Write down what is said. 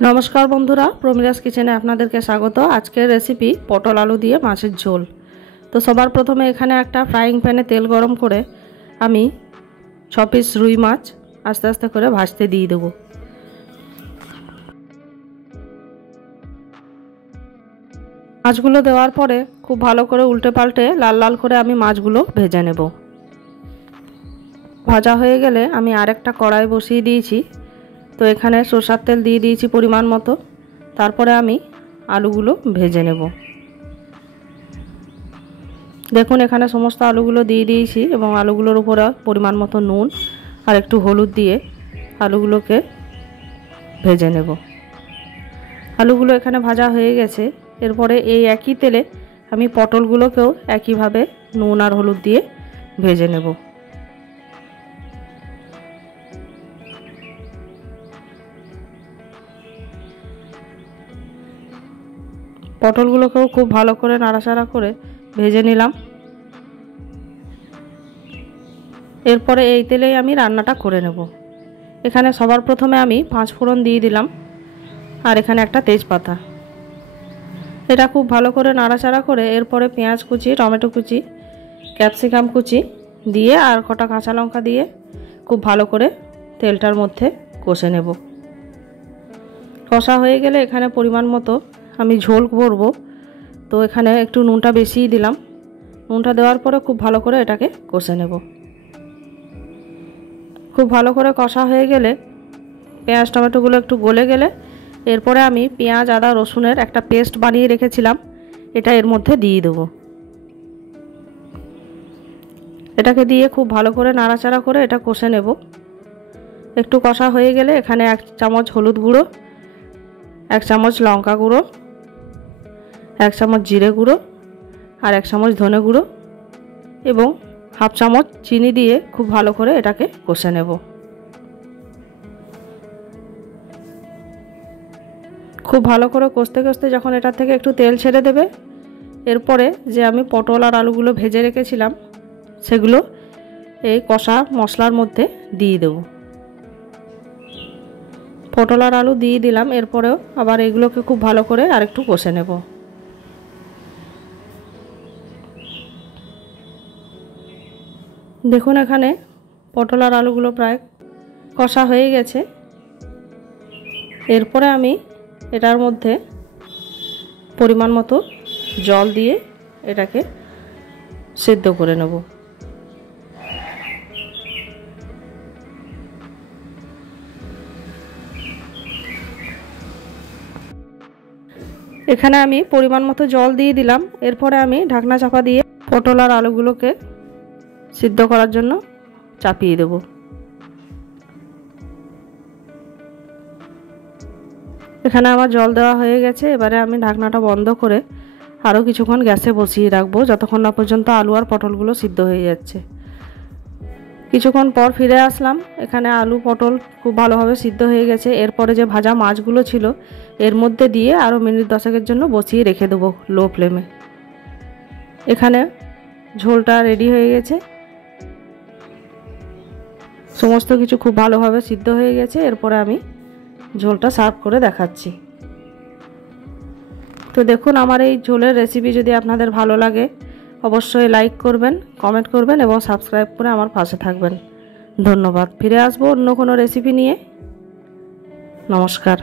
नमस्कार बंधुरा प्रमिलास किचेने आपनादेरके स्वागत। आजकेर रेसिपि पटल आलू दिए माछेर झोल। तो सबार प्रथमे एखाने एकटा फ्राइंग पैने तेल गरम करे आमी 6 पिस रुई माछ आस्ते आस्ते करे भाजते दिए देब। माछगुलो देওয়ার পরে खूब भालो करे उल्टे पाल्टे लाल लाल करे आमी माछगुलो भेजे नेब। भाजा हये गेले आमी आरेकटा कड़ाई बसिए दिएछि। तो एखाने सरषेर तेल दिए दिएछि परिमाण मतो। तारपरे आमी आलूगुलो भेजे नेब। देखुन एखाने समस्त आलूगुलो दिए दिएछि एबं आलूगुलोर उपरे परिमाण मतो नुन और एकटु हलुद दिए आलूगुलोके भेजे नेब। आलूगुलो एखाने भाजा हये गेछे। एरपरे एई एकई तेले आमी पटलगुलोकेও एकई भावे नुन और हलुद दिए भेजे नेब। पटलगुलोकेও खूब भालो करे नाड़ाचाड़ा करे भेजे निलाम। एरपरे एई तेलेই आमी रान्नाटा करे नेब। एखाने सबार प्रथमे आमी 5 फोड़न दिए दिलाम और एखाने एकटा तेजपाता। এটা खूब भालो करे नाड़ाचाड़ा करे एरपरे पेঁয়াজ कुचि, टमेटो कुचि, ক্যাপসিকাম कुचि दिए और कटा काँचा लंका दिए खूब भालो करे तेलटार मধ্যে कषे नेब। कषा हये गेले एखाने परिमाण मतो आमी झोल करब। तो एखाने एकटु नुनटा बेशिई दिलाम। नुनटा देওয়ার পরে खूब भालो करे एटाके कषे नेब। खूब भालो करे कषा हये गेले पेঁয়াজ टमेटोगुलो एकटु गले गेले एरपरे आमी पेঁয়াজ आदा रसुनेर एकटा पेस्ट बानिये रेखेछिलाम एटा एर मধ্যে दिए देब। एटाके दिए खूब भालो करे नाड़ाचाड़ा करे एटा कषे नेब। एकटु कषा हये गेले एखाने 1 चामच हलुद गुঁড়ো, 1 चामच लंका गुঁড়ো, 1 चामच जिरे गुঁড়ো और 1 चामच धने गुঁড়ো एवं हाफ चामच चीनी दिए खूब भालो करे एटाके कषे नेब। खूब भालो करे कषते कषते जखन एटा थेके एकटु तेल छेड़े देबे एरपरे जे आमी पटल और आलूगुलो भेजे रेखेछिलाम सेगुलो এই कषा मशलार मধ্যে दिए देब। पटल और आलू दिए दिलाम। एरपरेও आबार एगुलोके खूब भालो करे आरेकटु कषे नेब। देखुन एखाने पटल और आलूगुलो प्राय कषा हये गेछे। एरपरे आमी एटार मধ্যে परिमाण मतो जल दिए एटाके सिद्ध करे नेब। एखाने आमी परिमाण मतो जल दिए दिलाम। एरपरे आमी ढाकना चापा दिए पटल और आलूगुलोके सिद्ध करार जन्य चापिए देब। एखाने आमार जल देওয়া হয়ে গেছে। এবারে আমি ঢাকনাটা বন্ধ করে আরও কিছুক্ষণ গ্যাসে বসিয়ে রাখবো যতক্ষণ না পর্যন্ত আলু আর পটলগুলো সিদ্ধ হয়ে যাচ্ছে। কিছুক্ষণ পর ফিরে আসলাম। এখানে আলু পটল খুব ভালোভাবে সিদ্ধ হয়ে গেছে। এরপরে যে ভাজা মাছগুলো ছিল এর মধ্যে দিয়ে আরও মিনিট 10 জন্য বসিয়ে রেখে দেবো লো ফ্লেমে। এখানে ঝোলটা রেডি হয়ে গেছে। সমস্ত কিছু খুব ভালোভাবে সিদ্ধ হয়ে গেছে। এরপরে আমি झोलटा सार्व करे देखाচ্ছি। तो देखुन आमार এই झोलेर रेसिपि যদি আপনাদের ভালো লাগে অবশ্যই লাইক করবেন, কমেন্ট করবেন এবং সাবস্ক্রাইব করে আমার পাশে থাকবেন। ধন্যবাদ। ফিরে আসবো অন্য কোনো রেসিপি নিয়ে। নমস্কার।